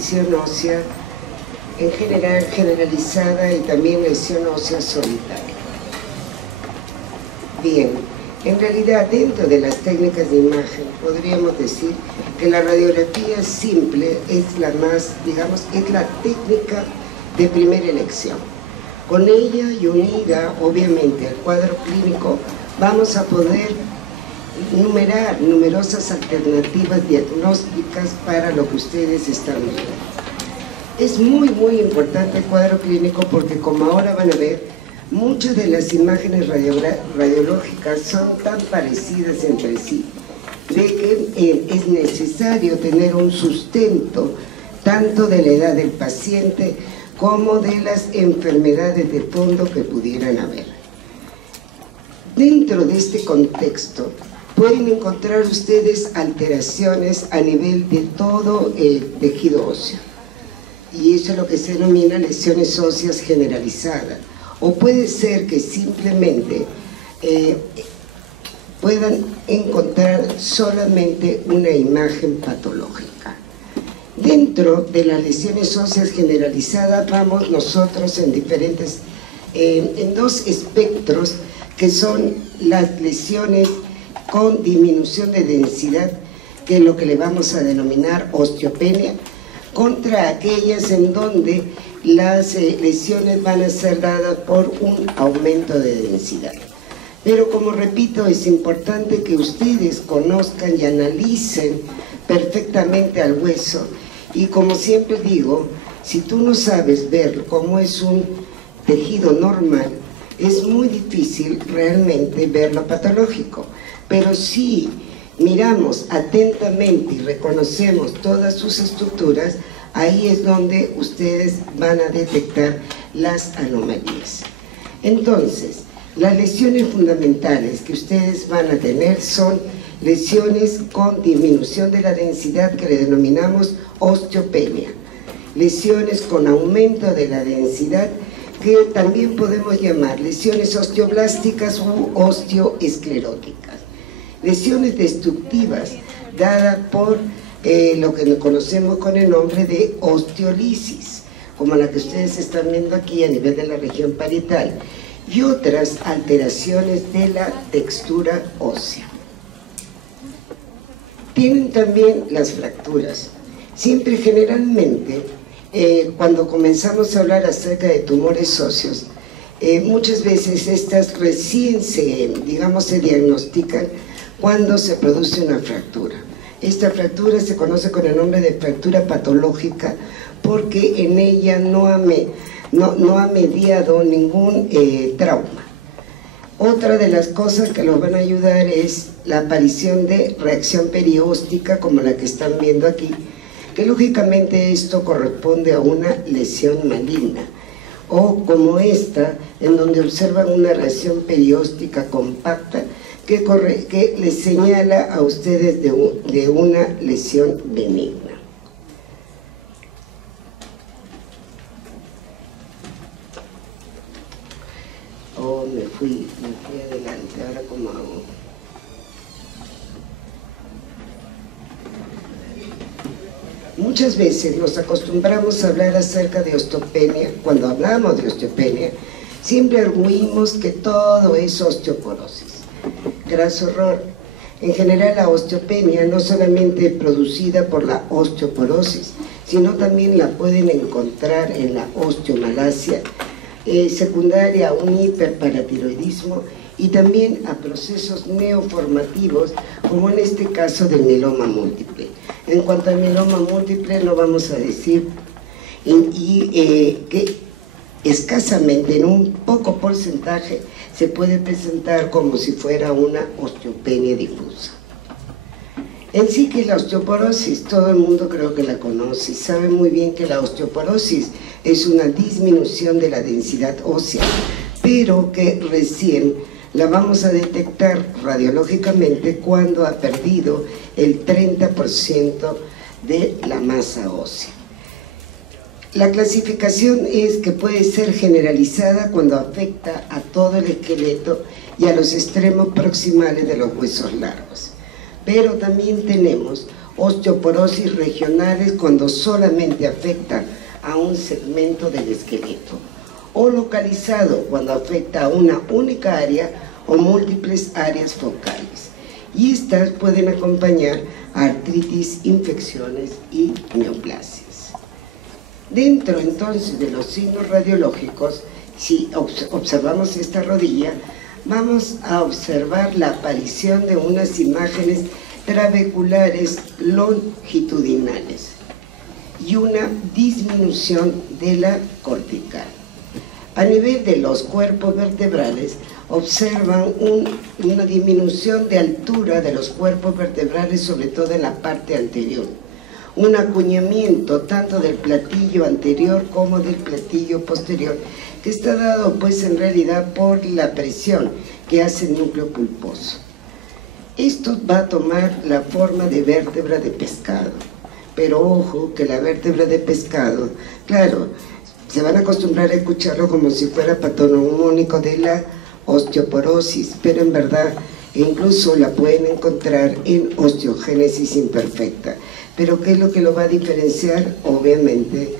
lesión ósea en general generalizada y también lesión ósea solitaria. Bien, en realidad dentro de las técnicas de imagen podríamos decir que la radiografía simple es la más, digamos, es la técnica de primera elección. Con ella y unida obviamente al cuadro clínico vamos a poder numerar numerosas alternativas diagnósticas para lo que ustedes están viendo. Es muy importante el cuadro clínico porque, como ahora van a ver, muchas de las imágenes radiológicas son tan parecidas entre sí de que es necesario tener un sustento tanto de la edad del paciente como de las enfermedades de fondo que pudieran haber. Dentro de este contexto pueden encontrar ustedes alteraciones a nivel de todo el tejido óseo, y eso es lo que se denomina lesiones óseas generalizadas, o puede ser que simplemente puedan encontrar solamente una imagen patológica. Dentro de las lesiones óseas generalizadas vamos nosotros en diferentes, en dos espectros, que son las lesiones con disminución de densidad, que es lo que le vamos a denominar osteopenia, contra aquellas en donde las lesiones van a ser dadas por un aumento de densidad. Pero, como repito, es importante que ustedes conozcan y analicen perfectamente al hueso, y como siempre digo, si tú no sabes ver cómo es un tejido normal, es muy difícil realmente ver lo patológico. Pero si miramos atentamente y reconocemos todas sus estructuras, ahí es donde ustedes van a detectar las anomalías. Entonces, las lesiones fundamentales que ustedes van a tener son lesiones con disminución de la densidad, que le denominamos osteopenia, lesiones con aumento de la densidad, que también podemos llamar lesiones osteoblásticas u osteoescleróticas, lesiones destructivas dadas por lo que conocemos con el nombre de osteolisis, como la que ustedes están viendo aquí a nivel de la región parietal, y otras alteraciones de la textura ósea. Tienen también las fracturas. Siempre, generalmente, cuando comenzamos a hablar acerca de tumores óseos, muchas veces estas recién se diagnostican cuando se produce una fractura. Esta fractura se conoce con el nombre de fractura patológica porque en ella no ha mediado ningún trauma. Otra de las cosas que nos van a ayudar es la aparición de reacción perióstica, como la que están viendo aquí, que lógicamente esto corresponde a una lesión maligna, o como esta, en donde observan una reacción perióstica compacta que les señala a ustedes de una lesión benigna. Oh, me fui adelante, ahora cómo hago. Muchas veces nos acostumbramos a hablar acerca de osteopenia. Cuando hablamos de osteopenia, siempre arguimos que todo es osteoporosis. Graso error. En general, la osteopenia no solamente es producida por la osteoporosis, sino también la pueden encontrar en la osteomalacia, secundaria a un hiperparatiroidismo, y también a procesos neoformativos, como en este caso del mieloma múltiple. En cuanto al mieloma múltiple, no vamos a decir que escasamente, en un poco porcentaje, se puede presentar como si fuera una osteopenia difusa. En sí, que la osteoporosis, todo el mundo creo que la conoce, sabe muy bien que la osteoporosis es una disminución de la densidad ósea, pero que recién la vamos a detectar radiológicamente cuando ha perdido el 30% de la masa ósea. La clasificación es que puede ser generalizada cuando afecta a todo el esqueleto y a los extremos proximales de los huesos largos. Pero también tenemos osteoporosis regionales cuando solamente afecta a un segmento del esqueleto, o localizado cuando afecta a una única área o múltiples áreas focales. Y estas pueden acompañar a artritis, infecciones y neoplasias. Dentro entonces de los signos radiológicos, si observamos esta rodilla, vamos a observar la aparición de unas imágenes trabeculares longitudinales y una disminución de la cortical. A nivel de los cuerpos vertebrales, observan una disminución de altura de los cuerpos vertebrales, sobre todo en la parte anterior. Un acuñamiento tanto del platillo anterior como del platillo posterior, que está dado pues en realidad por la presión que hace el núcleo pulposo. Esto va a tomar la forma de vértebra de pescado, pero ojo que la vértebra de pescado, claro, se van a acostumbrar a escucharlo como si fuera patronomónico de la osteoporosis, pero en verdad incluso la pueden encontrar en osteogénesis imperfecta. Pero ¿qué es lo que lo va a diferenciar? Obviamente,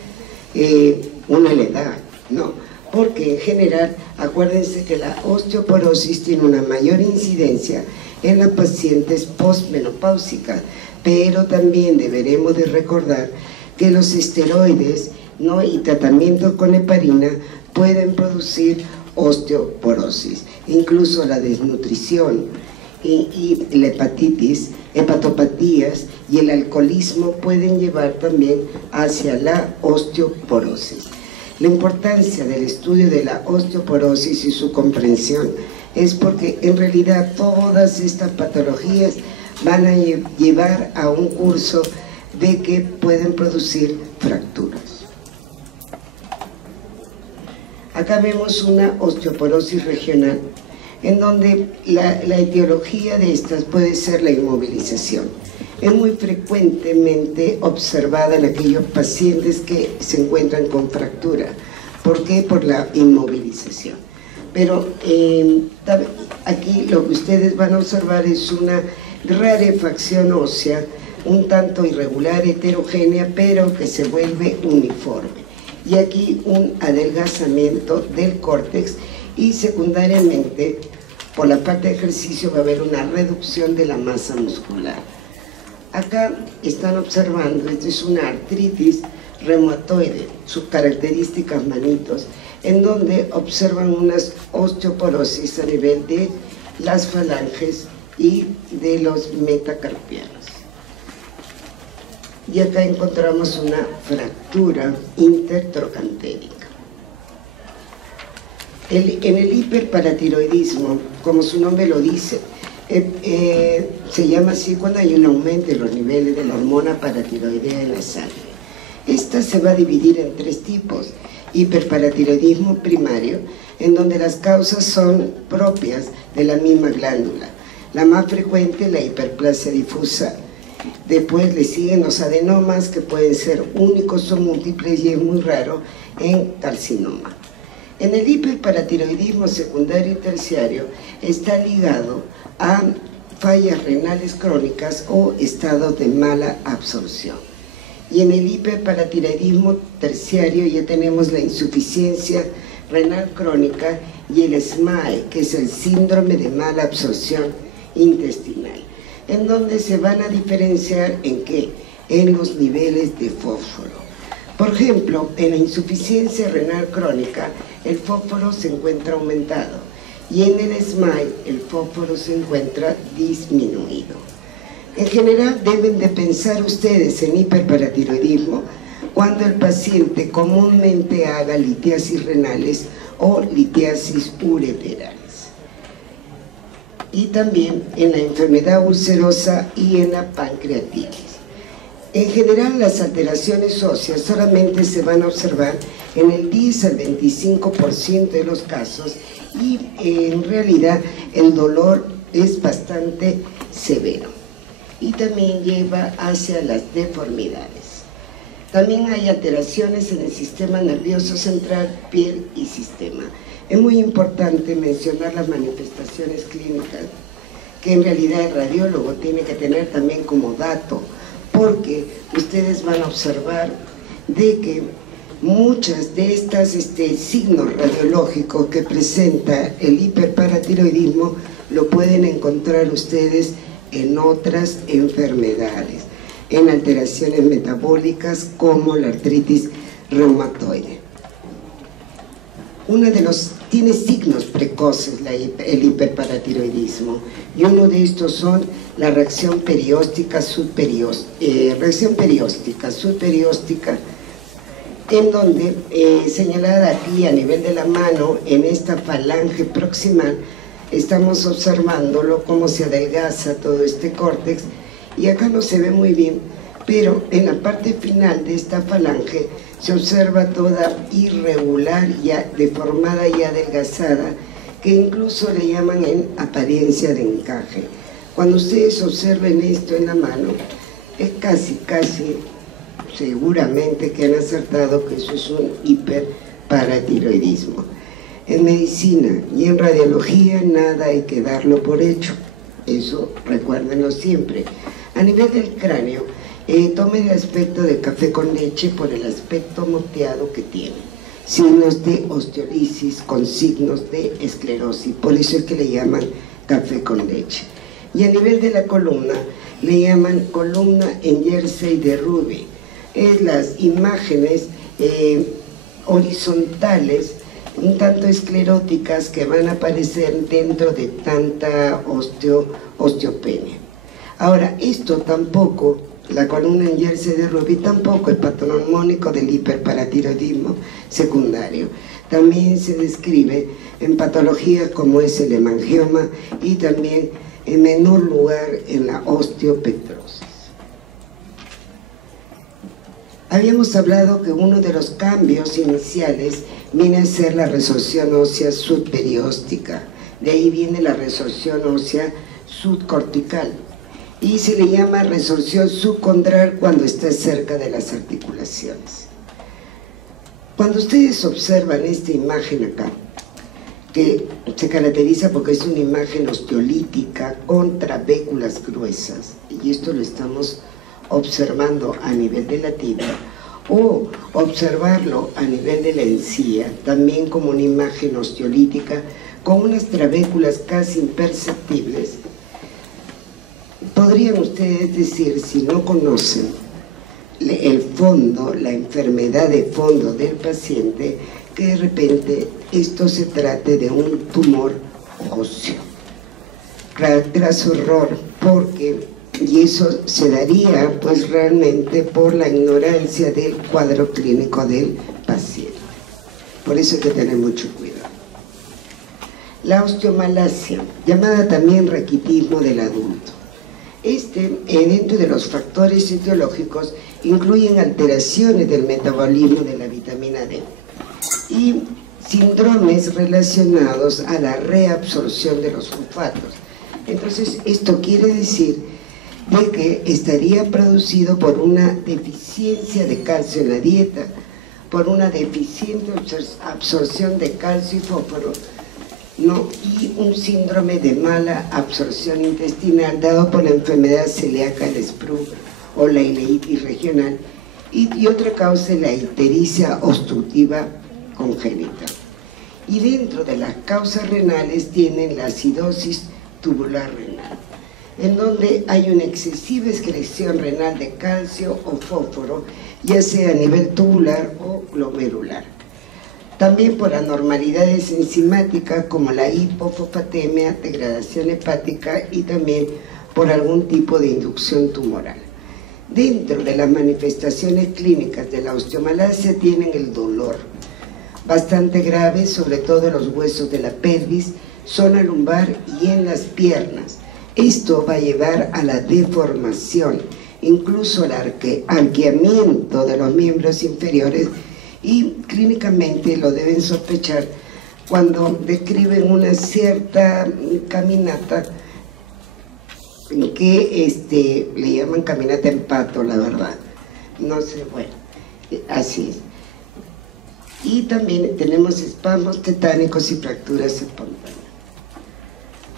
una la edad, ¿no? Porque en general, acuérdense que la osteoporosis tiene una mayor incidencia en las pacientes postmenopáusicas, pero también deberemos de recordar que los esteroides, ¿no?, y tratamientos con heparina pueden producir osteoporosis. Incluso la desnutrición y la hepatitis, hepatopatías y el alcoholismo pueden llevar también hacia la osteoporosis. La importancia del estudio de la osteoporosis y su comprensión es porque en realidad todas estas patologías van a llevar a un curso de que pueden producir fracturas. Acá vemos una osteoporosis regional, en donde la etiología de estas puede ser la inmovilización. Es muy frecuentemente observada en aquellos pacientes que se encuentran con fractura. ¿Por qué? Por la inmovilización. Pero aquí lo que ustedes van a observar es una rarefacción ósea, un tanto irregular, heterogénea, pero que se vuelve uniforme. Y aquí un adelgazamiento del córtex y secundariamente por la parte de ejercicio va a haber una reducción de la masa muscular. Acá están observando, esto es una artritis reumatoide, sus características manitos, en donde observan unas osteoporosis a nivel de las falanges y de los metacarpianos. Y acá encontramos una fractura intertrocantérica. En el hiperparatiroidismo, como su nombre lo dice, se llama así cuando hay un aumento de los niveles de la hormona paratiroidea en la sangre. Esta se va a dividir en tres tipos: hiperparatiroidismo primario, en donde las causas son propias de la misma glándula. La más frecuente, la hiperplasia difusa. Después le siguen los adenomas, que pueden ser únicos o múltiples, y es muy raro en carcinoma. En el hiperparatiroidismo secundario y terciario está ligado a fallas renales crónicas o estados de mala absorción. Y en el hiperparatiroidismo terciario ya tenemos la insuficiencia renal crónica y el SMAE, que es el síndrome de mala absorción intestinal, en donde se van a diferenciar ¿en qué? En los niveles de fósforo. Por ejemplo, en la insuficiencia renal crónica, el fósforo se encuentra aumentado, y en el SMAE el fósforo se encuentra disminuido. En general deben de pensar ustedes en hiperparatiroidismo cuando el paciente comúnmente haga litiasis renales o litiasis ureterales. Y también en la enfermedad ulcerosa y en la pancreatitis. En general, las alteraciones óseas solamente se van a observar en el 10 al 25% de los casos, y en realidad el dolor es bastante severo y también lleva hacia las deformidades. También hay alteraciones en el sistema nervioso central, piel y sistema. Es muy importante mencionar las manifestaciones clínicas, que en realidad el radiólogo tiene que tener también como dato, porque ustedes van a observar de que muchas de estas signos radiológicos que presenta el hiperparatiroidismo lo pueden encontrar ustedes en otras enfermedades, en alteraciones metabólicas como la artritis reumatoide. Tiene signos precoces el hiperparatiroidismo, y uno de estos son la reacción perióstica, subperióstica, en donde, señalada aquí a nivel de la mano, en esta falange proximal, estamos observándolo cómo se adelgaza todo este córtex, y acá no se ve muy bien, pero en la parte final de esta falange se observa toda irregular, ya deformada y adelgazada, que incluso le llaman en apariencia de encaje. Cuando ustedes observen esto en la mano, es casi seguramente que han acertado que eso es un hiperparatiroidismo. En medicina y en radiología nada hay que darlo por hecho, eso recuérdenlo siempre. A nivel del cráneo, tomen el aspecto de café con leche por el aspecto moteado que tiene, signos de osteolisis con signos de esclerosis, por eso es que le llaman café con leche. Y a nivel de la columna, le llaman columna en jersey de Ruby. Es las imágenes horizontales, un tanto escleróticas, que van a aparecer dentro de tanta osteopenia. Ahora, esto tampoco, la columna en jersey de Ruby, tampoco es patognomónico del hiperparatiroidismo secundario. También se describe en patologías como es el hemangioma y también en menor lugar en la osteopetrosis. Habíamos hablado que uno de los cambios iniciales viene a ser la resorción ósea subperióstica, de ahí viene la resorción ósea subcortical, y se le llama resorción subcondral cuando está cerca de las articulaciones. Cuando ustedes observan esta imagen acá, que se caracteriza porque es una imagen osteolítica con trabéculas gruesas, y esto lo estamos observando a nivel de la tibia, o observarlo a nivel de la encía, también como una imagen osteolítica con unas trabéculas casi imperceptibles, podrían ustedes decir, si no conocen el fondo, la enfermedad de fondo del paciente, que de repente esto se trate de un tumor óseo. Graso error, y eso se daría pues realmente por la ignorancia del cuadro clínico del paciente. Por eso hay que tener mucho cuidado. La osteomalacia, llamada también raquitismo del adulto. Dentro de los factores etiológicos, incluyen alteraciones del metabolismo de la vitamina D y síndromes relacionados a la reabsorción de los fosfatos. Entonces, esto quiere decir de que estaría producido por una deficiencia de calcio en la dieta, por una deficiente absorción de calcio y fósforo, y un síndrome de mala absorción intestinal dado por la enfermedad celíaca del Sprue o la ileitis regional, y otra causa es la ictericia obstructiva congénita. Y dentro de las causas renales tienen la acidosis tubular renal, en donde hay una excesiva excreción renal de calcio o fósforo, ya sea a nivel tubular o glomerular. También por anormalidades enzimáticas como la hipofosfatemia, degradación hepática, y también por algún tipo de inducción tumoral. Dentro de las manifestaciones clínicas de la osteomalacia tienen el dolor, bastante grave, sobre todo en los huesos de la pelvis, zona lumbar y en las piernas. Esto va a llevar a la deformación, incluso al arqueamiento de los miembros inferiores, y clínicamente lo deben sospechar cuando describen una cierta caminata que le llaman caminata en pato, la verdad. No sé, bueno, así es. Y también tenemos espasmos tetánicos y fracturas espontáneas.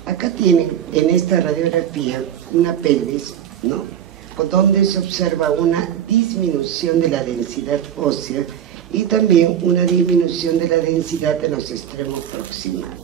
Acá tienen en esta radiografía una pelvis, donde se observa una disminución de la densidad ósea y también una disminución de la densidad en los extremos proximales.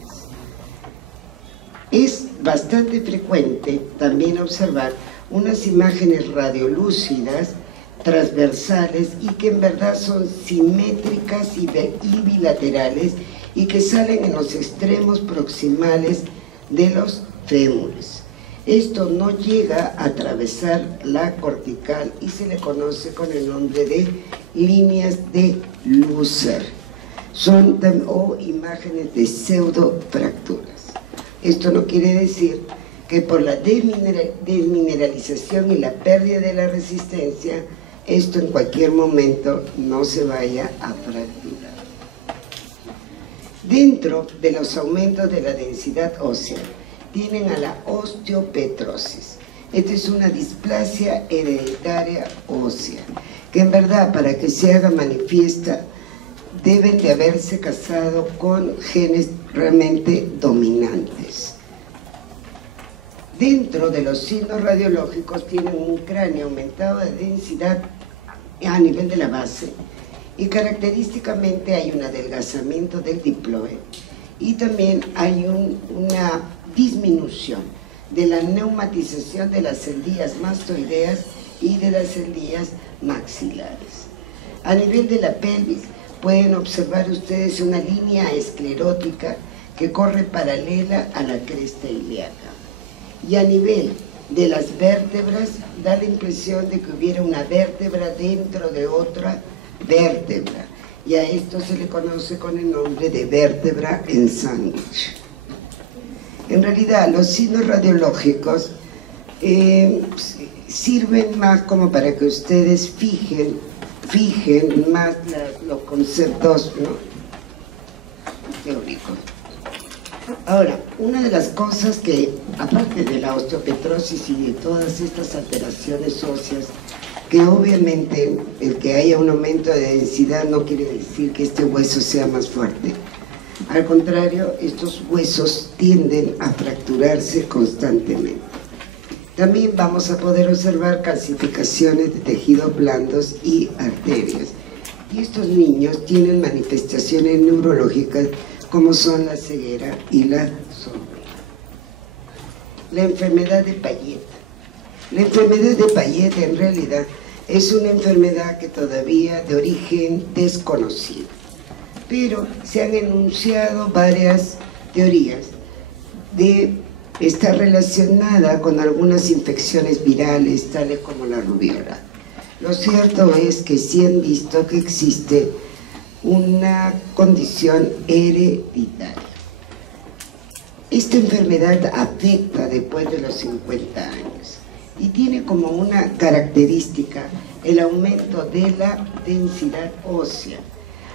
Es bastante frecuente también observar unas imágenes radiolúcidas transversales y que en verdad son simétricas y bilaterales y que salen en los extremos proximales de los fémures. Esto no llega a atravesar la cortical y se le conoce con el nombre de líneas de Lusser, o imágenes de pseudofracturas. Esto no quiere decir que por la desmineralización y la pérdida de la resistencia, esto en cualquier momento no se vaya a fracturar. Dentro de los aumentos de la densidad ósea, tienen a la osteopetrosis. Esta es una displasia hereditaria ósea, que en verdad para que se haga manifiesta deben de haberse casado con genes realmente dominantes. Dentro de los signos radiológicos tienen un cráneo aumentado de densidad a nivel de la base y característicamente hay un adelgazamiento del diploe y también hay una disminución de la neumatización de las encías mastoideas y de las encías maxilares. A nivel de la pelvis pueden observar ustedes una línea esclerótica que corre paralela a la cresta ilíaca. Y a nivel de las vértebras da la impresión de que hubiera una vértebra dentro de otra vértebra. Y a esto se le conoce con el nombre de vértebra en sándwich. En realidad los signos radiológicos sirven más como para que ustedes fijen más los conceptos, ¿no?, teóricos. Ahora, una de las cosas que, aparte de la osteopetrosis y de todas estas alteraciones óseas, que obviamente el que haya un aumento de densidad no quiere decir que este hueso sea más fuerte. Al contrario, estos huesos tienden a fracturarse constantemente. También vamos a poder observar calcificaciones de tejidos blandos y arterias. Y estos niños tienen manifestaciones neurológicas como son la ceguera y la sordera. La enfermedad de Payet. La enfermedad de Payet en realidad es una enfermedad que todavía de origen desconocido, pero se han enunciado varias teorías de estar relacionada con algunas infecciones virales tales como la rubiola. Lo cierto es que sí han visto que existe una condición hereditaria. Esta enfermedad afecta después de los 50 años y tiene como una característica el aumento de la densidad ósea.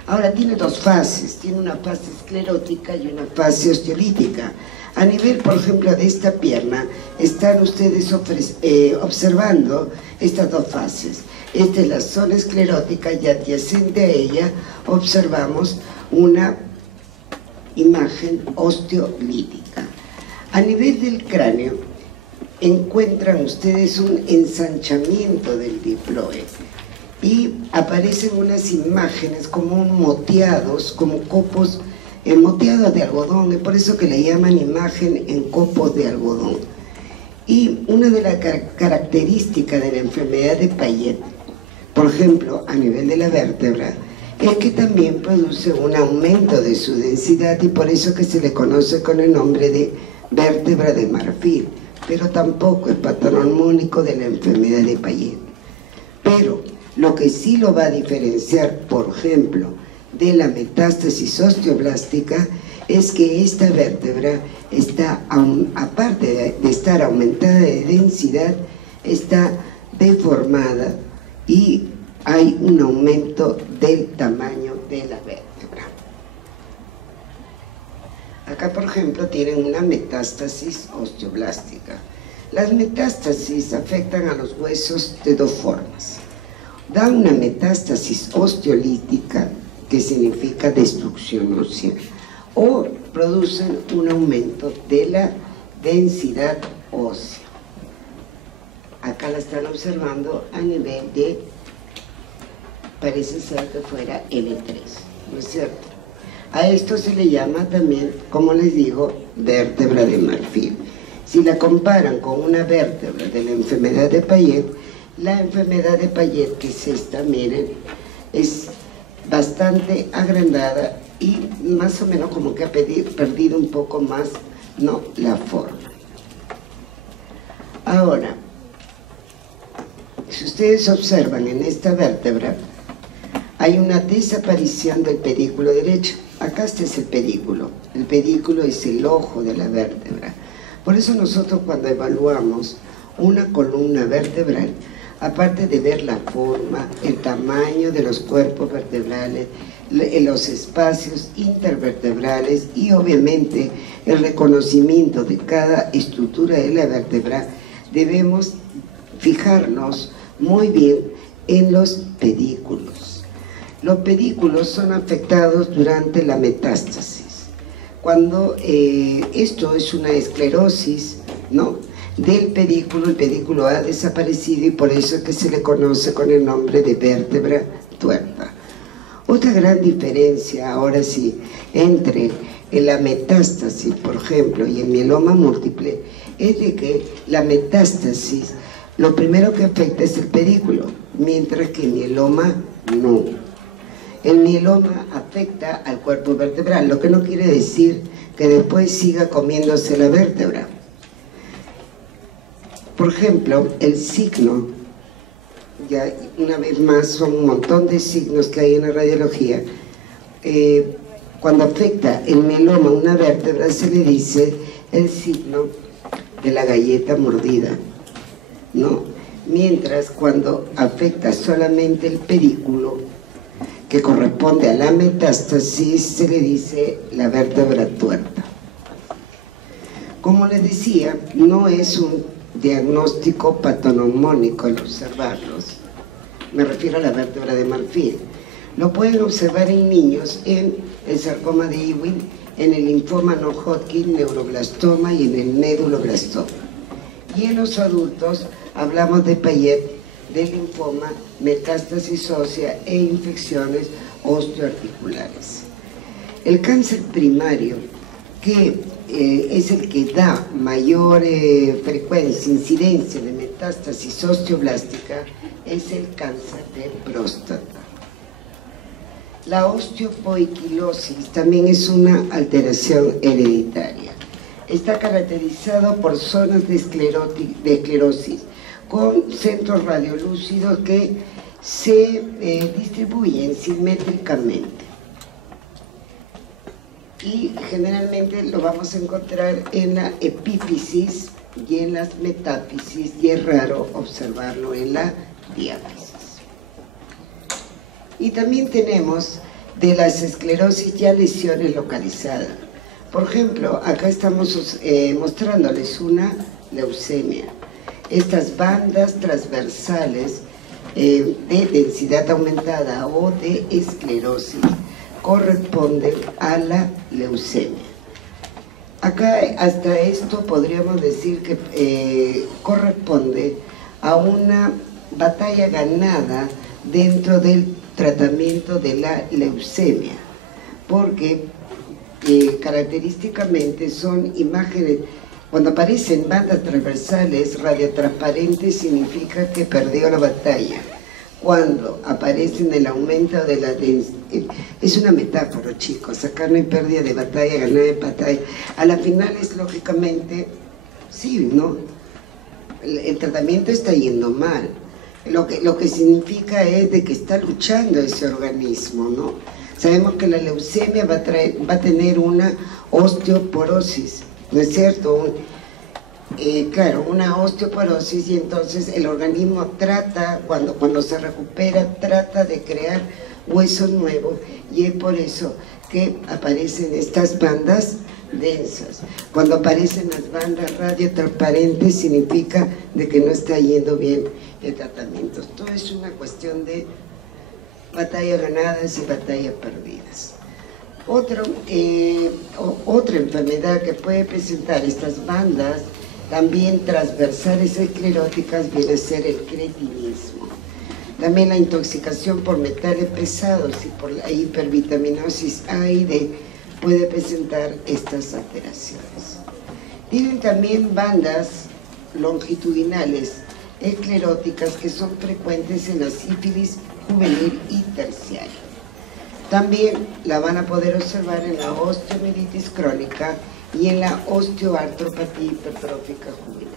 Ahora tiene dos fases, tiene una fase esclerótica y una fase osteolítica. A nivel, por ejemplo, de esta pierna, están ustedes observando estas dos fases. Esta es la zona esclerótica y adyacente a ella observamos una imagen osteolítica. A nivel del cráneo encuentran ustedes un ensanchamiento del diploe y aparecen unas imágenes como moteados, como copos moteados de algodón, es por eso que le llaman imagen en copos de algodón. Y una de las características de la enfermedad de Payet, por ejemplo, a nivel de la vértebra, es que también produce un aumento de su densidad y por eso que se le conoce con el nombre de vértebra de marfil, pero tampoco es patrón único de la enfermedad de Payet. Pero lo que sí lo va a diferenciar, por ejemplo, de la metástasis osteoblástica es que esta vértebra está, aparte de estar aumentada de densidad, está deformada y hay un aumento del tamaño de la vértebra. Acá, por ejemplo, tienen una metástasis osteoblástica. Las metástasis afectan a los huesos de dos formas. Dan una metástasis osteolítica, que significa destrucción ósea, o producen un aumento de la densidad ósea. Acá la están observando a nivel de, parece ser que fuera L3, ¿no es cierto? A esto se le llama también, como les digo, vértebra de marfil. Si la comparan con una vértebra de la enfermedad de Payet, la enfermedad de Payet, que es esta, miren, es bastante agrandada y más o menos como que ha perdido un poco más, ¿no?, la forma. Ahora, si ustedes observan en esta vértebra, hay una desaparición del pedículo derecho. Acá este es el pedículo es el ojo de la vértebra. Por eso nosotros cuando evaluamos una columna vertebral, aparte de ver la forma, el tamaño de los cuerpos vertebrales, los espacios intervertebrales y obviamente el reconocimiento de cada estructura de la vértebra, debemos fijarnos muy bien en los pedículos. Los pedículos son afectados durante la metástasis. Cuando esto es una esclerosis, ¿no?, del pedículo, el pedículo ha desaparecido y por eso es que se le conoce con el nombre de vértebra tuerta. Otra gran diferencia, ahora sí, entre la metástasis, por ejemplo, y el mieloma múltiple, es de que la metástasis, lo primero que afecta es el pedículo, mientras que el mieloma no. El mieloma afecta al cuerpo vertebral, lo que no quiere decir que después siga comiéndose la vértebra. Por ejemplo, el signo, ya una vez más son un montón de signos que hay en la radiología, cuando afecta el mieloma a una vértebra se le dice el signo de la galleta mordida, ¿no? Mientras cuando afecta solamente el pedículo, que corresponde a la metástasis, se le dice la vértebra tuerta. Como les decía, no es un diagnóstico patognomónico al observarlos. Me refiero a la vértebra de marfil. Lo pueden observar en niños en el sarcoma de Ewing, en el linfoma no-Hodgkin, neuroblastoma y en el méduloblastoma. Y en los adultos hablamos de Payet, de linfoma, metástasis ósea e infecciones osteoarticulares. El cáncer primario, que es el que da mayor frecuencia, incidencia de metástasis osteoblástica, es el cáncer de próstata. La osteopoiquilosis también es una alteración hereditaria. Está caracterizado por zonas de esclerosis con centros radiolúcidos que se distribuyen simétricamente. Y generalmente lo vamos a encontrar en la epífisis y en las metáfisis, y es raro observarlo en la diáfisis. Y también tenemos de las esclerosis ya lesiones localizadas. Por ejemplo, acá estamos mostrándoles una leucemia. Estas bandas transversales de densidad aumentada o de esclerosis corresponden a la leucemia. Acá hasta esto podríamos decir que corresponde a una batalla ganada dentro del tratamiento de la leucemia, porque característicamente son imágenes. Cuando aparecen bandas transversales radiotransparentes significa que perdió la batalla. Cuando aparecen el aumento de la densidad, es una metáfora, chicos, acá no hay pérdida de batalla, ganada de batalla. A la final es lógicamente, sí, ¿no? El tratamiento está yendo mal. Lo que significa es de que está luchando ese organismo, ¿no? Sabemos que la leucemia va a tener una osteoporosis, ¿no es cierto? Claro, una osteoporosis, y entonces el organismo trata, cuando se recupera, trata de crear huesos nuevos, y es por eso que aparecen estas bandas densas. Cuando aparecen las bandas radiotransparentes significa de que no está yendo bien el tratamiento. Todo es una cuestión de batallas ganadas y batallas perdidas. Otra enfermedad que puede presentar estas bandas También transversales escleróticas viene a ser el cretinismo. También la intoxicación por metales pesados y por la hipervitaminosis A y D puede presentar estas alteraciones. Tienen también bandas longitudinales escleróticas que son frecuentes en la sífilis juvenil y terciaria. También la van a poder observar en la osteomielitis crónica y en la osteoartropatía hipertrófica juvenil.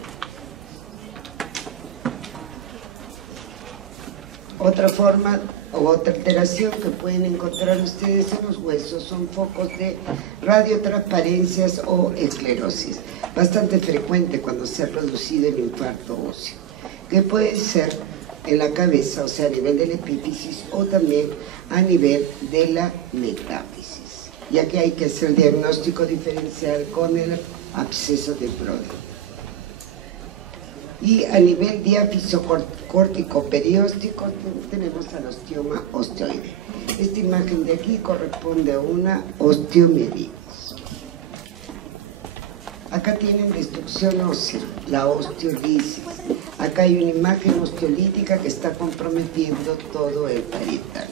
Otra forma o otra alteración que pueden encontrar ustedes en los huesos son focos de radiotransparencias o esclerosis, bastante frecuente cuando se ha producido el infarto óseo, que puede ser en la cabeza, o sea, a nivel de la epífisis o también a nivel de la metáfisis, ya que hay que hacer diagnóstico diferencial con el absceso de Brody. Y a nivel diáfiso córtico perióstico tenemos al osteoma osteoide. Esta imagen de aquí corresponde a una osteomielitis. Acá tienen destrucción ósea, la osteolisis. Acá hay una imagen osteolítica que está comprometiendo todo el parietal.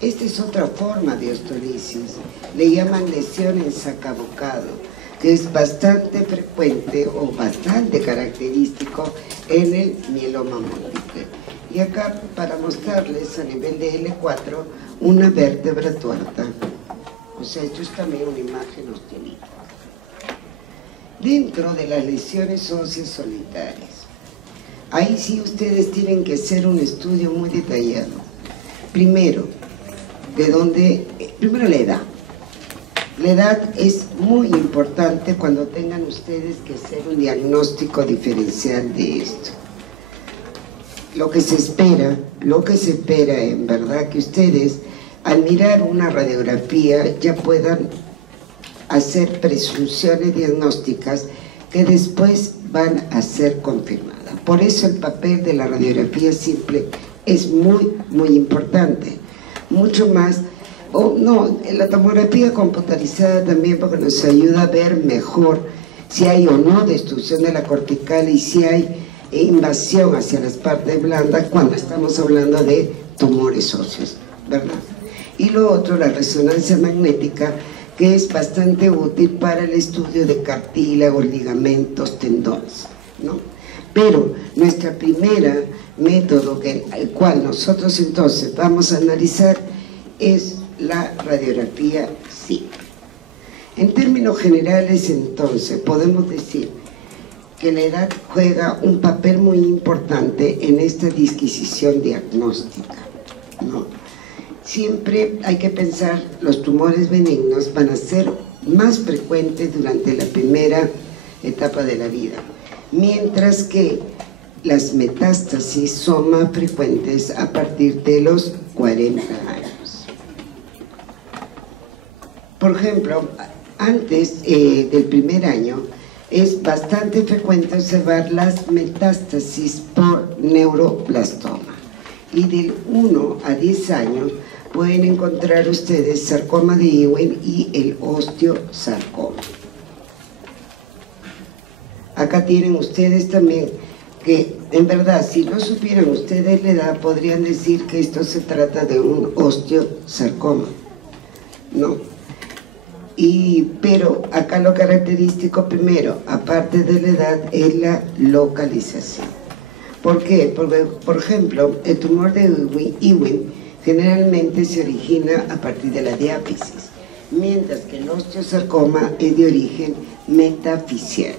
Esta es otra forma de osteolisis, le llaman lesión en sacabocado, que es bastante frecuente o bastante característico en el mieloma múltiple. Y acá, para mostrarles a nivel de L4, una vértebra tuerta. O sea, esto es también una imagen osteolítica. Dentro de las lesiones óseas solitarias, ahí sí ustedes tienen que hacer un estudio muy detallado. Primero, primero la edad. La edad es muy importante cuando tengan ustedes que hacer un diagnóstico diferencial de esto. Lo que se espera en verdad que ustedes al mirar una radiografía ya puedan hacer presunciones diagnósticas que después van a ser confirmadas. Por eso el papel de la radiografía simple es muy, muy importante. Mucho más, la tomografía computarizada también, porque nos ayuda a ver mejor si hay o no destrucción de la cortical y si hay invasión hacia las partes blandas cuando estamos hablando de tumores óseos, ¿verdad? Y lo otro, la resonancia magnética, que es bastante útil para el estudio de cartílagos, ligamentos, tendones, ¿no? Pero nuestra primera método, el cual nosotros entonces vamos a analizar, es la radiografía simple. En términos generales, entonces, podemos decir que la edad juega un papel muy importante en esta disquisición diagnóstica, ¿no? Siempre hay que pensar, los tumores benignos van a ser más frecuentes durante la primera etapa de la vida, mientras que las metástasis son más frecuentes a partir de los 40 años. Por ejemplo, antes del primer año es bastante frecuente observar las metástasis por neuroblastoma, y del 1 a 10 años pueden encontrar ustedes sarcoma de Ewing y el osteosarcoma. Acá tienen ustedes también que, en verdad, si no supieran ustedes la edad, podrían decir que esto se trata de un osteosarcoma, ¿no? Pero acá lo característico primero, aparte de la edad, es la localización. ¿Por qué? Porque, por ejemplo, el tumor de Ewing generalmente se origina a partir de la diáfisis, mientras que el osteosarcoma es de origen metafisial.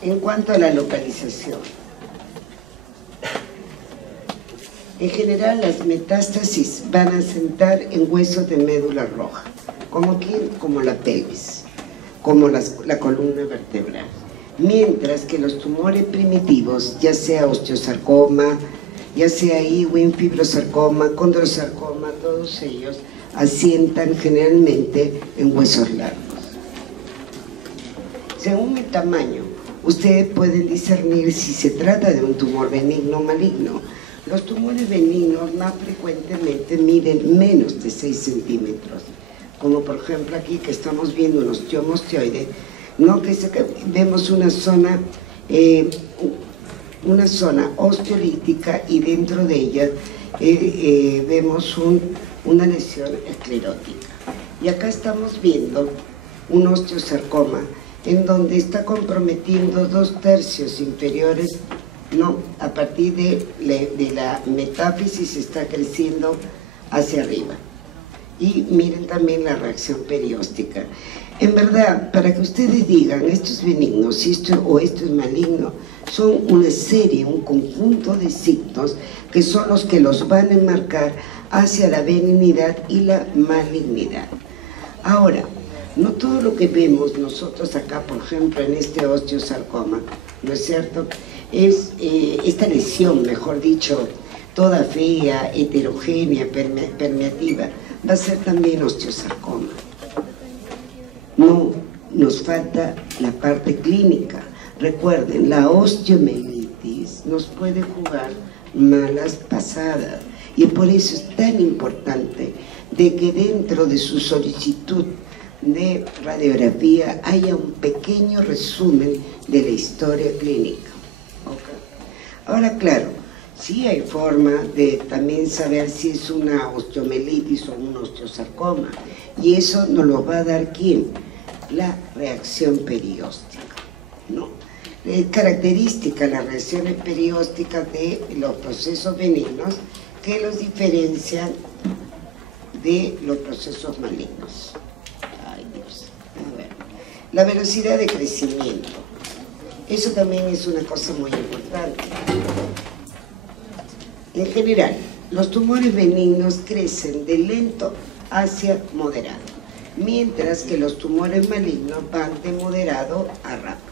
En cuanto a la localización, en general las metástasis van a sentar en huesos de médula roja, como la pelvis, como la columna vertebral, mientras que los tumores primitivos, ya sea osteosarcoma, ya sea Ewing, fibrosarcoma, condrosarcoma, todos ellos asientan generalmente en huesos largos. Según el tamaño, ustedes pueden discernir si se trata de un tumor benigno o maligno. Los tumores benignos más frecuentemente miden menos de 6 centímetros, como por ejemplo aquí que estamos viendo un osteomosteoide, ¿no? Que vemos una zona osteolítica y dentro de ella vemos una lesión esclerótica. Y acá estamos viendo un osteosarcoma en donde está comprometiendo 2/3 inferiores, ¿no? A partir de la metáfisis está creciendo hacia arriba. Y miren también la reacción perióstica. En verdad, para que ustedes digan esto es benigno, si esto es maligno, son una serie, un conjunto de signos que son los que los van a enmarcar hacia la benignidad y la malignidad. Ahora, no todo lo que vemos nosotros acá, por ejemplo, en este osteosarcoma, ¿no es cierto? Es esta lesión, mejor dicho, toda fea, heterogénea, permeativa, va a ser también osteosarcoma. No, nos falta la parte clínica. Recuerden, la osteomielitis nos puede jugar malas pasadas y por eso es tan importante de que dentro de su solicitud de radiografía haya un pequeño resumen de la historia clínica. ¿Okay? Ahora, claro, sí hay forma de también saber si es una osteomielitis o un osteosarcoma, y eso nos lo va a dar ¿quién? La reacción perióstica, ¿no? Es característica las reacciones periósticas de los procesos benignos que los diferencian de los procesos malignos. Ay, Dios. A ver. La velocidad de crecimiento. Eso también es una cosa muy importante. En general, los tumores benignos crecen de lento hacia moderado, mientras que los tumores malignos van de moderado a rápido.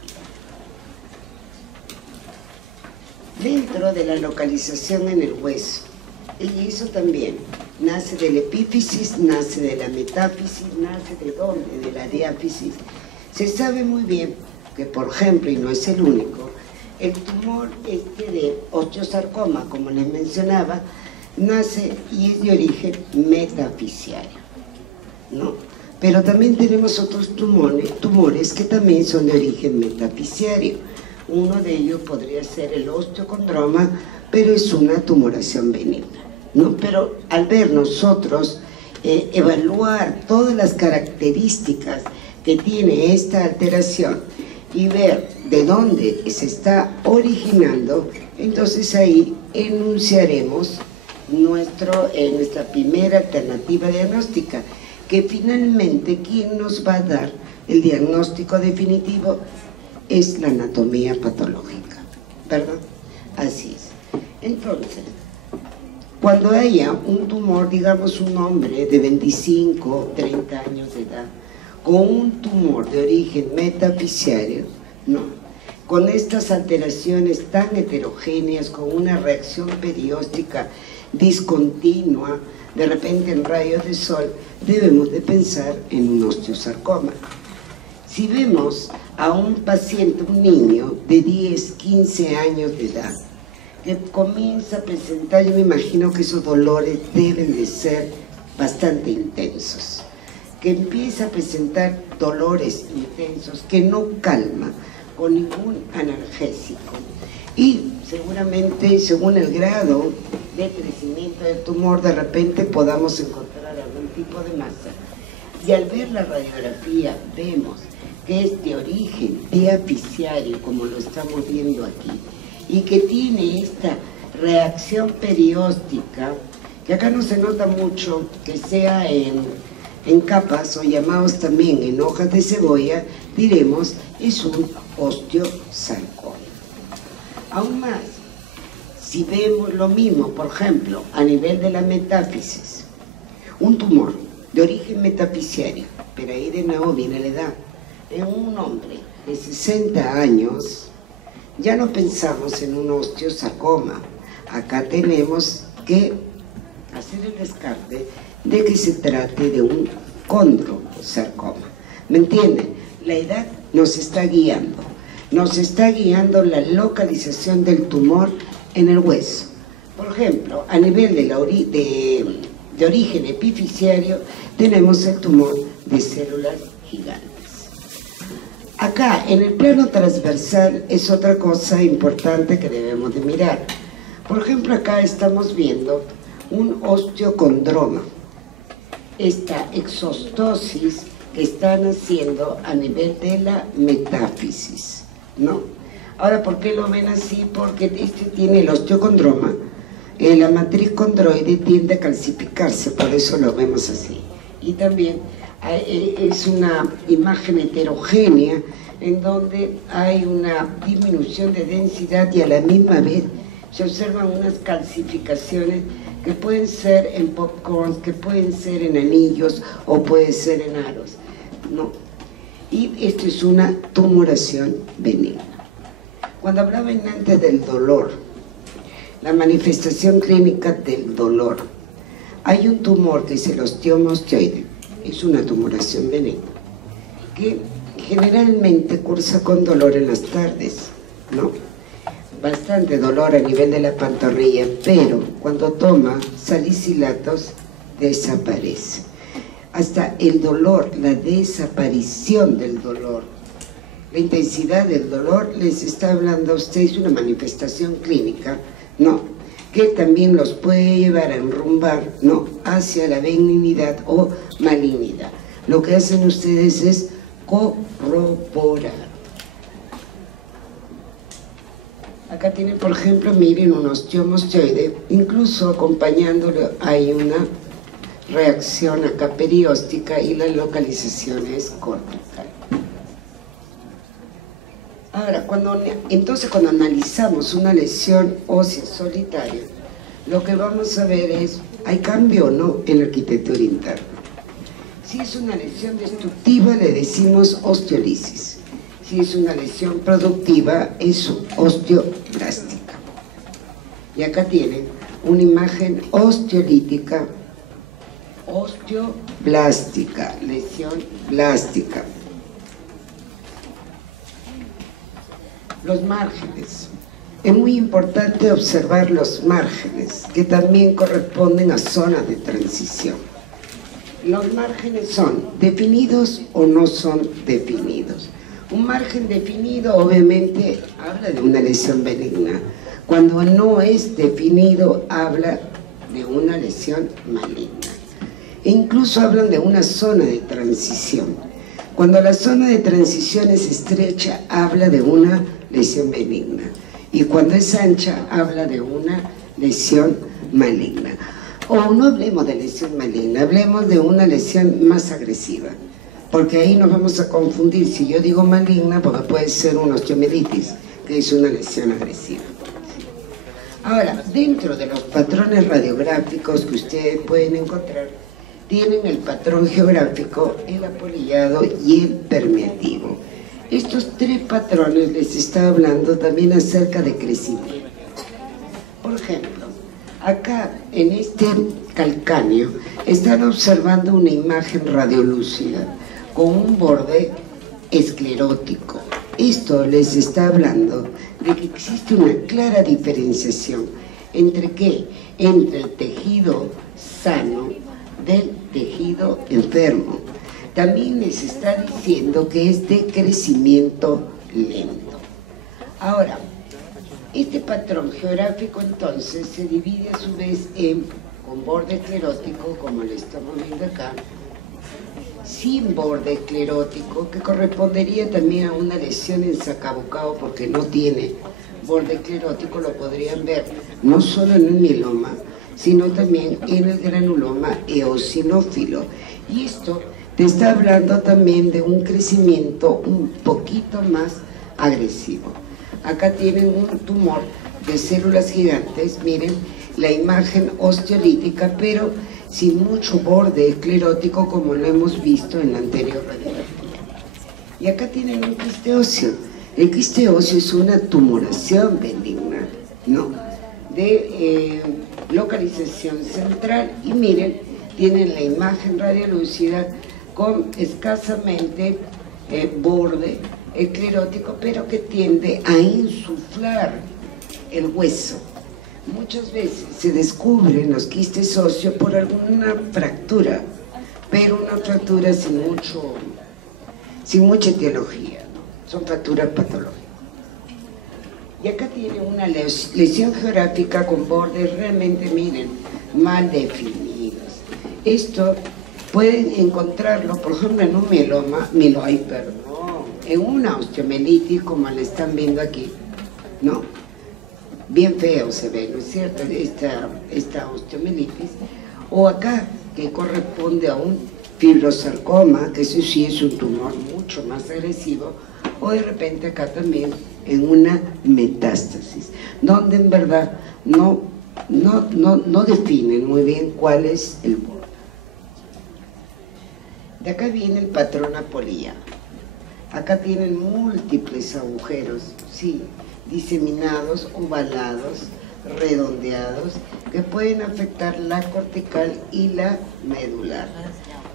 Dentro de la localización en el hueso, y eso también nace de la epífisis, nace de la metáfisis, nace de dónde, de la diáfisis. Se sabe muy bien que, por ejemplo, y no es el único, el tumor de osteosarcoma, como les mencionaba, nace y es de origen metafisiario, ¿no? Pero también tenemos otros tumores que también son de origen metafisiario. Uno de ellos podría ser el osteocondroma, pero es una tumoración benigna, ¿no? Pero al ver nosotros evaluar todas las características que tiene esta alteración y ver de dónde se está originando, entonces ahí enunciaremos nuestra primera alternativa diagnóstica, que finalmente quien nos va a dar el diagnóstico definitivo es la anatomía patológica, ¿verdad? Así es. Entonces, cuando haya un tumor, digamos un hombre de 25, 30 años de edad, con un tumor de origen metafisiario, no, con estas alteraciones tan heterogéneas, con una reacción perióstica discontinua, de repente en rayos de sol, debemos de pensar en un osteosarcoma. Si vemos a un paciente, un niño de 10, 15 años de edad, que comienza a presentar, yo me imagino que esos dolores deben de ser bastante intensos, que empieza a presentar dolores intensos que no calma con ningún analgésico, y seguramente según el grado de crecimiento del tumor de repente podamos encontrar algún tipo de masa, y al ver la radiografía vemos que es de origen diapiciario, como lo estamos viendo aquí, y que tiene esta reacción perióstica, que acá no se nota mucho que sea en capas o llamados también en hojas de cebolla, diremos es un osteosarcoma. Aún más, si vemos lo mismo, por ejemplo, a nivel de la metáfisis, un tumor de origen metafisiario, pero ahí de nuevo viene la edad, en un hombre de 60 años, ya no pensamos en un osteosarcoma. Acá tenemos que hacer el descarte de que se trate de un condrosarcoma. ¿Me entienden? La edad nos está guiando la localización del tumor en el hueso. Por ejemplo, a nivel de de origen epifisiario, tenemos el tumor de células gigantes. Acá, en el plano transversal, es otra cosa importante que debemos de mirar. Por ejemplo, acá estamos viendo un osteocondroma, esta exostosis que están haciendo a nivel de la metáfisis, ¿no? Ahora, ¿por qué lo ven así? Porque este tiene el osteocondroma, la matriz condroide tiende a calcificarse, por eso lo vemos así. Y también es una imagen heterogénea en donde hay una disminución de densidad y a la misma vez se observan unas calcificaciones que pueden ser en popcorns, que pueden ser en anillos o pueden ser en aros, ¿no? Y esto es una tumoración benigna. Cuando hablaban antes del dolor, la manifestación clínica del dolor, hay un tumor que es el osteoma osteoide, es una tumoración benigna, que generalmente cursa con dolor en las tardes, ¿no? Bastante dolor a nivel de la pantorrilla, pero cuando toma salicilatos desaparece. Hasta el dolor, la desaparición del dolor, la intensidad del dolor, les está hablando a ustedes una manifestación clínica, ¿no? Que también los puede llevar a enrumbar, ¿no?, hacia la benignidad o malignidad. Lo que hacen ustedes es corroborar. Acá tienen, por ejemplo, miren, un osteoma osteoide, incluso acompañándolo hay una reacción acá perióstica y la localización es cortical. Ahora, entonces cuando analizamos una lesión ósea solitaria, lo que vamos a ver es, ¿hay cambio o no en la arquitectura interna? Si es una lesión destructiva, le decimos osteolisis. Si es una lesión productiva, es osteoblástica. Y acá tienen una imagen osteolítica, osteoblástica, lesión blástica. Los márgenes. Es muy importante observar los márgenes, que también corresponden a zonas de transición. Los márgenes son definidos o no son definidos. Un margen definido obviamente habla de una lesión benigna. Cuando no es definido habla de una lesión maligna. E incluso hablan de una zona de transición. Cuando la zona de transición es estrecha habla de una lesión benigna. Y cuando es ancha habla de una lesión maligna. O no hablemos de lesión maligna, hablemos de una lesión más agresiva. Porque ahí nos vamos a confundir. Si yo digo maligna, porque puede ser una osteomielitis, que es una lesión agresiva. Ahora, dentro de los patrones radiográficos que ustedes pueden encontrar, tienen el patrón geográfico, el apolillado y el permeativo. Estos tres patrones les está hablando también acerca de crecimiento. Por ejemplo, acá en este calcáneo están observando una imagen radiolúcida con un borde esclerótico. Esto les está hablando de que existe una clara diferenciación entre ¿qué? Entre el tejido sano del tejido enfermo. También les está diciendo que es de crecimiento lento. Ahora, este patrón geográfico entonces se divide a su vez con borde esclerótico, como lo estamos viendo acá, sin borde esclerótico, que correspondería también a una lesión en sacabucao porque no tiene borde esclerótico, lo podrían ver no solo en el mieloma, sino también en el granuloma eosinófilo. Y esto te está hablando también de un crecimiento un poquito más agresivo. Acá tienen un tumor de células gigantes, miren la imagen osteolítica, pero sin mucho borde esclerótico como lo hemos visto en la anterior radiografía. Y acá tienen un quiste óseo. El quiste óseo es una tumoración benigna, ¿no?, de localización central, y miren, tienen la imagen radiolúcida con escasamente borde esclerótico, pero que tiende a insuflar el hueso. muchas veces se descubren los quistes óseos por alguna fractura, pero una fractura sin mucha etiología, ¿no? Son fracturas patológicas. Y acá tiene una lesión geográfica con bordes realmente, miren, mal definidos. Esto pueden encontrarlo, por ejemplo, en un mieloma, en una osteomelitis, como le están viendo aquí, ¿no? Bien feo se ve, ¿no es cierto? Esta osteomelitis. O acá, que corresponde a un fibrosarcoma, que eso sí es un tumor mucho más agresivo, o de repente acá también en una metástasis, donde en verdad no definen muy bien cuál es el borde. De acá viene el patrón apoliano. Acá tienen múltiples agujeros, sí, diseminados, ovalados, redondeados, que pueden afectar la cortical y la medular.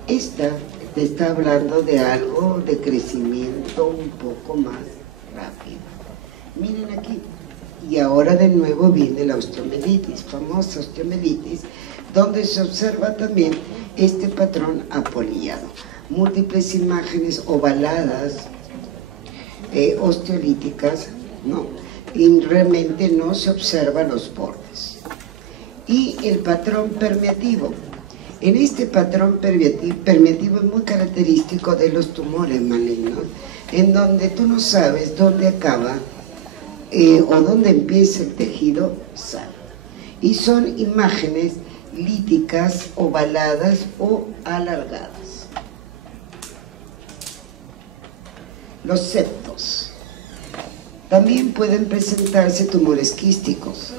Esta te está hablando de algo de crecimiento un poco más rápido. Miren aquí, y ahora de nuevo viene la osteomelitis, famosa osteomelitis, donde se observa también este patrón apoliado. Múltiples imágenes ovaladas, osteolíticas, ¿no? Y realmente no se observan los bordes. Y el patrón permeativo. En este patrón permeativo es muy característico de los tumores malignos, en donde tú no sabes dónde acaba o dónde empieza el tejido sano. Y son imágenes líticas, ovaladas o alargadas. Los septos. También pueden presentarse tumores quísticos.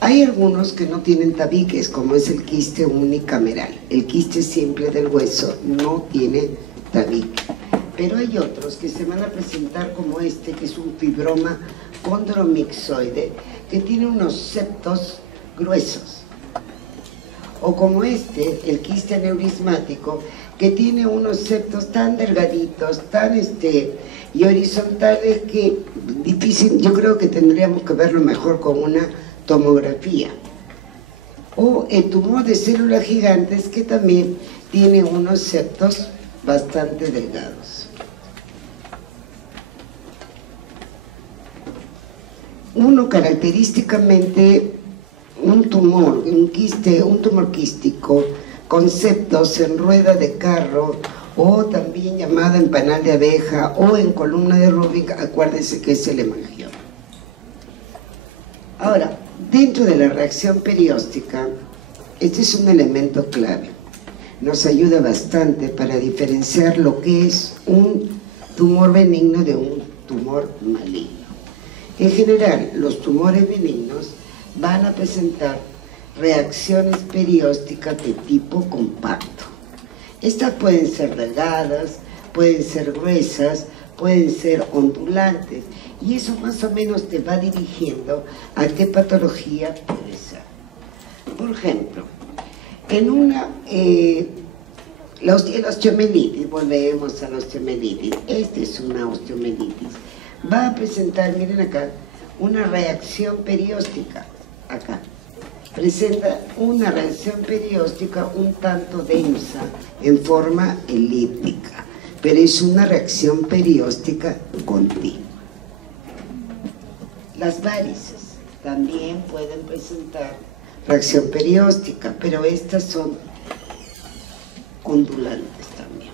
Hay algunos que no tienen tabiques, como es el quiste unicameral. El quiste simple del hueso no tiene tabique. Pero hay otros que se van a presentar como este, que es un fibroma condromixoide, que tiene unos septos gruesos. O como este, el quiste aneurismático, que tiene unos septos tan delgaditos, tan y horizontales, que difícil, yo creo que tendríamos que verlo mejor con una tomografía. O el tumor de células gigantes, que también tiene unos septos bastante delgados. Uno característicamente, un tumor quístico con septos en rueda de carro, o también llamada en panal de abeja o en columna de Rubik, acuérdense que es el hemangioma. Ahora, dentro de la reacción perióstica, este es un elemento clave. Nos ayuda bastante para diferenciar lo que es un tumor benigno de un tumor maligno. En general, los tumores benignos van a presentar reacciones periósticas de tipo compacto. Estas pueden ser delgadas, pueden ser gruesas, pueden ser ondulantes, y eso más o menos te va dirigiendo a qué patología puede ser. Por ejemplo, en la osteomelitis, volvemos a la osteomelitis, esta es una osteomelitis, va a presentar, miren acá, una reacción perióstica, acá. Presenta una reacción perióstica un tanto densa en forma elíptica, pero es una reacción perióstica continua. Las varices también pueden presentar reacción perióstica, pero estas son ondulantes también.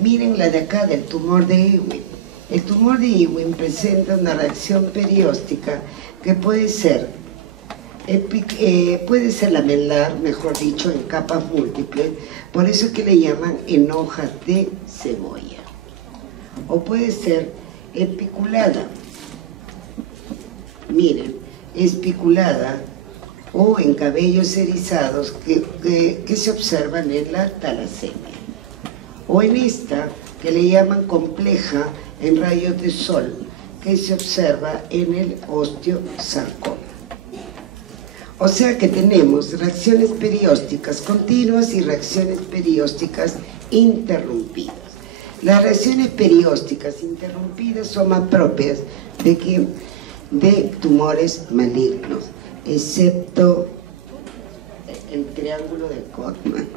Miren la de acá del tumor de Ewing. El tumor de Ewing presenta una reacción perióstica que puede ser lamelar, mejor dicho, en capas múltiples, por eso que le llaman en hojas de cebolla. O puede ser espiculada, miren, espiculada, o en cabellos erizados que se observan en la talasemia. O en esta, que le llaman compleja en rayos de sol, que se observa en el osteosarcoma. O sea que tenemos reacciones periósticas continuas y reacciones periósticas interrumpidas. Las reacciones periósticas interrumpidas son más propias de tumores malignos, excepto el triángulo de Kottmann.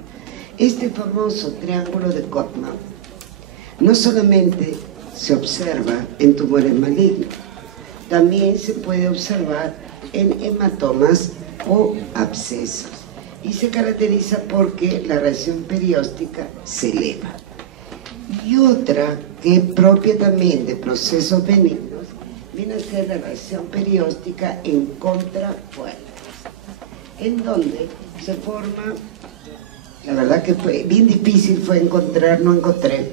Este famoso triángulo de Kottmann no solamente se observa en tumores malignos, también se puede observar en hematomas o abscesos y se caracteriza porque la radiación perióstica se eleva. Y otra que es propia también de procesos benignos viene a ser la radiación perióstica en contrafuertes, en donde se forma, la verdad que fue bien difícil fue encontrar, no encontré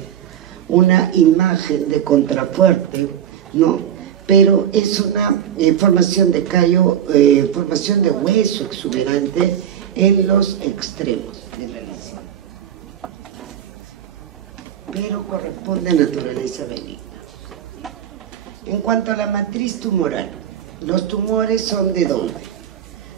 una imagen de contrafuerte, ¿no? Pero es una formación de callo, formación de hueso exuberante en los extremos de la lesión, pero corresponde a naturaleza benigna. En cuanto a la matriz tumoral, los tumores son ¿de dónde?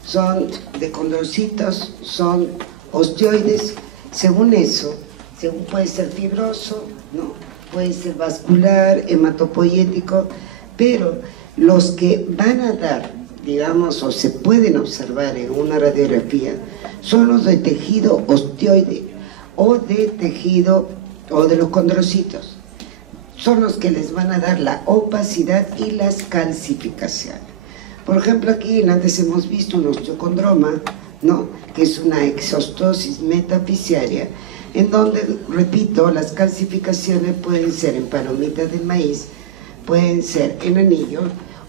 Son de condrocitos, son osteoides, según eso, según puede ser fibroso, ¿no? Puede ser vascular, hematopoyético, pero los que van a dar, digamos, o se pueden observar en una radiografía, son los de tejido osteoide o de tejido o de los condrocitos. Son los que les van a dar la opacidad y las calcificaciones. Por ejemplo, aquí antes hemos visto un osteocondroma, ¿no? Que es una exostosis metafisiaria, en donde, repito, las calcificaciones pueden ser en palomitas de maíz, pueden ser en anillo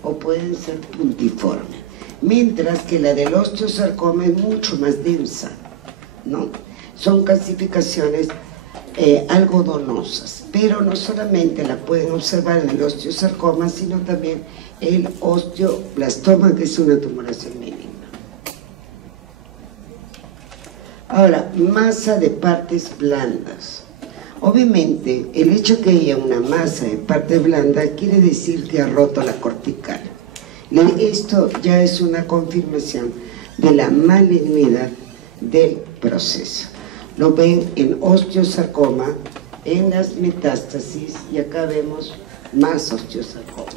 o pueden ser puntiformes, mientras que la del osteosarcoma es mucho más densa, ¿no? Son calcificaciones algodonosas, pero no solamente la pueden observar en el osteosarcoma, sino también el osteoblastoma, que es una tumoración benigna. Ahora, masa de partes blandas. Obviamente, el hecho que haya una masa de parte blanda quiere decir que ha roto la cortical. Esto ya es una confirmación de la malignidad del proceso. Lo ven en osteosarcoma, en las metástasis, y acá vemos más osteosarcoma.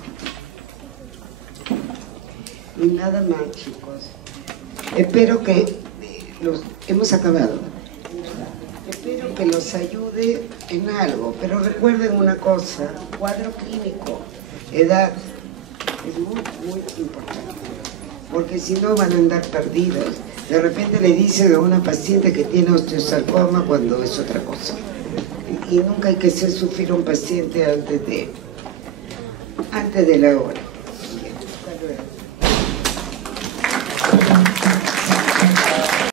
Y nada más, chicos. Espero que hemos acabado. Espero que los ayude en algo, pero recuerden una cosa: cuadro clínico, edad, es muy importante, porque si no van a andar perdidos. De repente le dicen a una paciente que tiene osteosarcoma cuando es otra cosa, y nunca hay que hacer sufrir a un paciente antes de la hora.